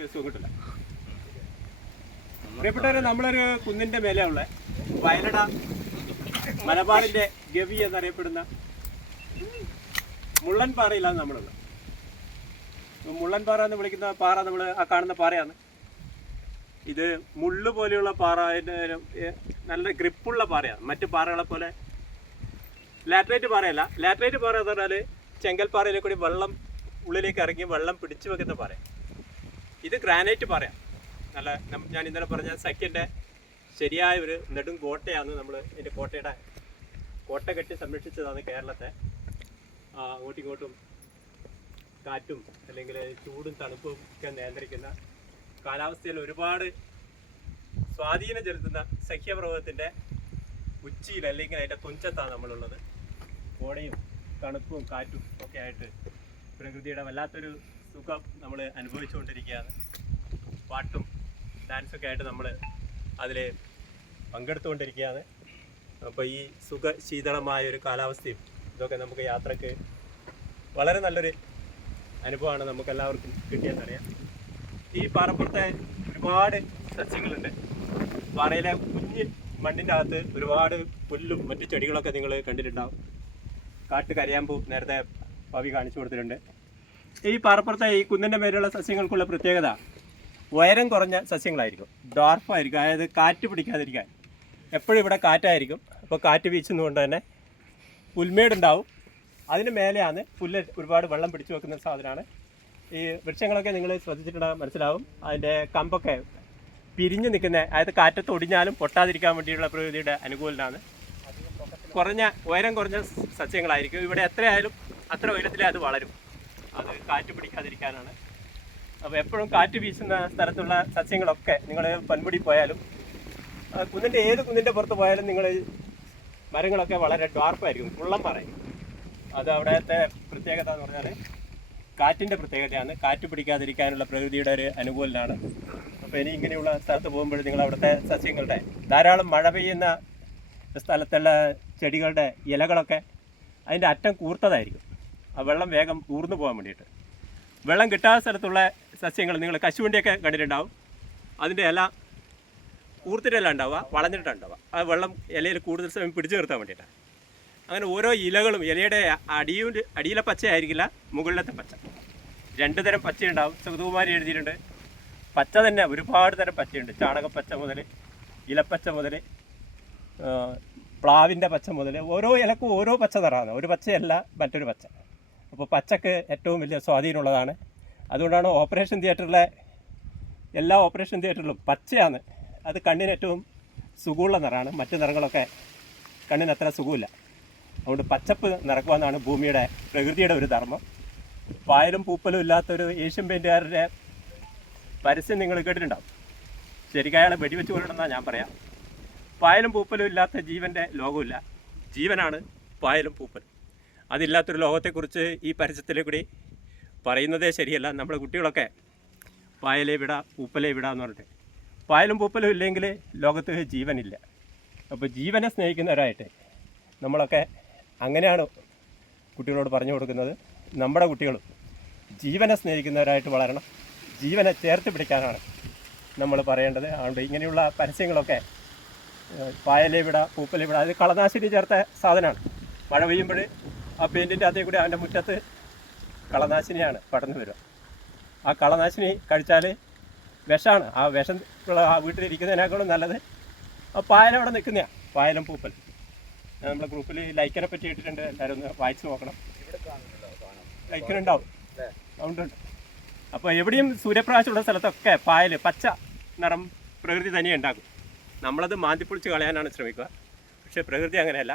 സുഖമിട്ടില്ല. പ്രിയപ്പെട്ടവരെ, നമ്മളൊരു കുന്നിൻ്റെ മേലെയുള്ള വയലട മലബാറിൻ്റെ ഗവി എന്നറിയപ്പെടുന്ന മുള്ളൻപാറയിലാണ് നമ്മളുള്ളത്. മുള്ളൻപാറ എന്ന് വിളിക്കുന്ന പാറ നമ്മൾ ആ കാണുന്ന പാറയാണ്. ഇത് മുള്ളു പോലെയുള്ള പാറ, നല്ല ഗ്രിപ്പുള്ള പാറയാണ്. മറ്റ് പാറകളെ പോലെ ലാറ്ററൈറ്റ് പാറയല്ല. ലാറ്ററൈറ്റ് പാറ എന്ന് പറഞ്ഞാൽ ചെങ്കൽപ്പാറയിലെ കൂടി വെള്ളം ഉള്ളിലേക്ക് ഇറങ്ങി വെള്ളം പിടിച്ചു വെക്കുന്ന പാറ. ഇത് ഗ്രാനൈറ്റ് പാറയാണ്. നല്ല ഞാൻ ഇന്നലെ പറഞ്ഞ സഖ്യൻ്റെ ശരിയായ ഒരു നെടും കോട്ടയാണ്. നമ്മൾ ഇതിൻ്റെ കോട്ട കെട്ടി സംരക്ഷിച്ചതാണ് കേരളത്തെ. അങ്ങോട്ടും ഇങ്ങോട്ടും കാറ്റും അല്ലെങ്കിൽ ചൂടും തണുപ്പും ഒക്കെ നിയന്ത്രിക്കുന്ന, കാലാവസ്ഥയിൽ ഒരുപാട് സ്വാധീനം ചെലുത്തുന്ന സഖ്യപർവ്വതത്തിൻ്റെ ഉച്ചിയിൽ അല്ലെങ്കിൽ അതിൻ്റെ തുഞ്ചത്താണ് നമ്മളുള്ളത്. കോടയും തണുപ്പും കാറ്റും ഒക്കെ ആയിട്ട് പ്രകൃതിയുടെ വല്ലാത്തൊരു സുഖം നമ്മൾ അനുഭവിച്ചുകൊണ്ടിരിക്കുകയാണ്. പാട്ടും ഡാൻസൊക്കെ ആയിട്ട് നമ്മൾ അതിൽ പങ്കെടുത്തുകൊണ്ടിരിക്കുകയാണ്. അപ്പോൾ ഈ ശീതളമായൊരു കാലാവസ്ഥയും ഇതൊക്കെ നമുക്ക് യാത്രക്ക് വളരെ നല്ലൊരു അനുഭവമാണ് നമുക്കെല്ലാവർക്കും കിട്ടിയെന്നറിയാം. ഈ പാറപ്പുറത്തെ ഒരുപാട് സസ്യങ്ങളുണ്ട്. പാറയിലെ കുഞ്ഞ് മണ്ണിൻ്റെ അകത്ത് ഒരുപാട് പുല്ലും മറ്റു ചെടികളൊക്കെ നിങ്ങൾ കണ്ടിട്ടുണ്ടാവും. കാട്ടുകരിയാമ്പൂ നേരത്തെ പവി കാണിച്ചു കൊടുത്തിട്ടുണ്ട്. ഈ പാറപ്പുറത്തെ ഈ കുന്നിൻ്റെ മേലുള്ള സസ്യങ്ങൾക്കുള്ള പ്രത്യേകത ഉയരം കുറഞ്ഞ സസ്യങ്ങളായിരിക്കും, ഡോർഫായിരിക്കും. അതായത് കാറ്റ് പിടിക്കാതിരിക്കാൻ എപ്പോഴും ഇവിടെ കാറ്റായിരിക്കും. അപ്പോൾ കാറ്റ് വീശുന്നതുകൊണ്ട് തന്നെ പുൽമേടുണ്ടാവും. അതിന് മേലെയാണ് പുല്ല് ഒരുപാട് വെള്ളം പിടിച്ചു വെക്കുന്ന സാധനമാണ്. ഈ വൃക്ഷങ്ങളൊക്കെ നിങ്ങൾ ശ്രദ്ധിച്ചിട്ടുണ്ടാകും, മനസ്സിലാവും. അതിൻ്റെ കമ്പൊക്കെ പിരിഞ്ഞു നിൽക്കുന്ന, അതായത് കാറ്റത്ത് ഒടിഞ്ഞാലും പൊട്ടാതിരിക്കാൻ വേണ്ടിയുള്ള പ്രകൃതിയുടെ അനുകൂലനാണ്. ഉയരം കുറഞ്ഞ സസ്യങ്ങളായിരിക്കും. ഇവിടെ എത്രയായാലും അത്ര ഉയരത്തിലേ അത് വളരും. അത് കാറ്റ് പിടിക്കാതിരിക്കാനാണ്. അപ്പോൾ എപ്പോഴും കാറ്റ് വീശുന്ന സ്ഥലത്തുള്ള സസ്യങ്ങളൊക്കെ നിങ്ങൾ പൊന്മുടി പോയാലും കുന്നിൻ്റെ ഏത് കുന്നിൻ്റെ പുറത്ത് പോയാലും നിങ്ങൾ മരങ്ങളൊക്കെ വളരെ ഡോർഫായിരിക്കും, കുള്ളം പറയും. അത് അവിടുത്തെ പ്രത്യേകത എന്ന് പറഞ്ഞാൽ കാറ്റിൻ്റെ പ്രത്യേകതയാണ്. കാറ്റ് പിടിക്കാതിരിക്കാനുള്ള പ്രകൃതിയുടെ ഒരു അനുകൂലനാണ്. അപ്പോൾ ഇനി ഇങ്ങനെയുള്ള സ്ഥലത്ത് പോകുമ്പോൾ നിങ്ങൾ അവിടുത്തെ സസ്യങ്ങളുടെ, ധാരാളം മഴ പെയ്യുന്ന സ്ഥലത്തുള്ള ചെടികളുടെ ഇലകളൊക്കെ അതിൻ്റെ അറ്റം കൂർത്തതായിരിക്കും. ആ വെള്ളം വേഗം ഊർന്നു പോകാൻ വേണ്ടിയിട്ട്. വെള്ളം കിട്ടാത്ത സ്ഥലത്തുള്ള സസ്യങ്ങൾ നിങ്ങൾ കശുവണ്ടിയൊക്കെ കണ്ടിട്ടുണ്ടാവും. അതിൻ്റെ ഇല കൂർത്തിട്ടല്ല ഉണ്ടാവുക, വളഞ്ഞിട്ടുണ്ടാവുക. ആ വെള്ളം ഇലയിൽ കൂടുതൽ സമയം പിടിച്ചു നിർത്താൻ വേണ്ടിയിട്ടാണ്. അങ്ങനെ ഓരോ ഇലകളും ഇലയുടെ അടിയിലെ പച്ച ആയിരിക്കില്ല, മുകളിലത്തെ പച്ച. രണ്ട് തരം പച്ചയുണ്ടാവും. സുഗതകുമാരി എഴുതിയിട്ടുണ്ട്. പച്ച തന്നെ ഒരുപാട് തരം പച്ചയുണ്ട്. ചാണകപ്പച്ച മുതൽ ഇലപ്പച്ച മുതൽ പ്ലാവിൻ്റെ പച്ച മുതൽ ഓരോ ഇലക്കും ഓരോ പച്ച നിറമാണ്. ഒരു പച്ചയല്ല മറ്റൊരു പച്ച. അപ്പോൾ പച്ചക്ക് ഏറ്റവും വലിയ സ്വാധീനമുള്ളതാണ്. അതുകൊണ്ടാണ് എല്ലാ ഓപ്പറേഷൻ തിയേറ്ററിലും പച്ചയാണ്. അത് കണ്ണിന് ഏറ്റവും സുഖമുള്ള നിറമാണ്. മറ്റു നിറങ്ങളൊക്കെ കണ്ണിന് അത്ര സുഖമില്ല. അതുകൊണ്ട് പച്ചപ്പ് നിറക്കുവാന്നാണ് ഭൂമിയുടെ പ്രകൃതിയുടെ ഒരു ധർമ്മം. പായലും പൂപ്പലും ഇല്ലാത്തൊരു ഏഷ്യൻ പെയിൻറ്റുകാരുടെ പരസ്യം നിങ്ങൾ കേട്ടിട്ടുണ്ടാവും. ശരിക്കും അയാളെ വെടിവെച്ച് കൊല്ലണമെന്നാണ് ഞാൻ പറയാം. പായലും പൂപ്പലും ഇല്ലാത്ത ജീവൻ്റെ ലോകമില്ല. ജീവനാണ് പായലും പൂപ്പലും. അതില്ലാത്തൊരു ലോകത്തെക്കുറിച്ച് ഈ പരസ്യത്തിലെ കൂടി പറയുന്നതേ ശരിയല്ല. നമ്മുടെ കുട്ടികളൊക്കെ പായലേ വിടാ പൂപ്പലേ വിടാന്ന് പറഞ്ഞിട്ട്, പായലും പൂപ്പലും ഇല്ലെങ്കിൽ ലോകത്ത് ജീവനില്ല. അപ്പോൾ ജീവനെ സ്നേഹിക്കുന്നവരായിട്ട് നമ്മളൊക്കെ അങ്ങനെയാണ് കുട്ടികളോട് പറഞ്ഞു കൊടുക്കുന്നത്. നമ്മുടെ കുട്ടികളും ജീവനെ സ്നേഹിക്കുന്നവരായിട്ട് വളരണം. ജീവനെ ചേർത്ത് പിടിക്കാനാണ് നമ്മൾ പറയേണ്ടത്. അതുകൊണ്ട് ഇങ്ങനെയുള്ള പരസ്യങ്ങളൊക്കെ പായലേ വിട പൂപ്പലേ വിട, അത് കളനാശിനി ചേർത്ത സാധനമാണ്. മഴ പെയ്യുമ്പോൾ ആ പെയിൻറ്റിൻ്റെ അകത്തേ കൂടി അവൻ്റെ മുറ്റത്ത് കളനാശിനിയാണ് പടർന്നു വരിക. ആ കളനാശിനി കഴിച്ചാൽ വിഷമാണ്. ആ വിഷം ഉള്ള ആ വീട്ടിലിരിക്കുന്നതിനേക്കാളും നല്ലത് ആ പായലവിടെ നിൽക്കുന്നതാണ്, പായലും പൂപ്പൽ. നമ്മളെ ഗ്രൂപ്പിൽ ലൈക്കനെ പറ്റി ഇട്ടിട്ടുണ്ട്, എല്ലാവരും ഒന്ന് വായിച്ച് നോക്കണം. ലൈക്കനുണ്ടാവും, അതുകൊണ്ടുണ്ട്. അപ്പോൾ എവിടെയും സൂര്യപ്രകാശമുള്ള സ്ഥലത്തൊക്കെ പായൽ പച്ച നിറം പ്രകൃതി തനിയെ ഉണ്ടാക്കും. നമ്മളത് മാന്തിപ്പൊളിച്ച് കളയാനാണ് ശ്രമിക്കുക. പക്ഷേ പ്രകൃതി അങ്ങനെയല്ല.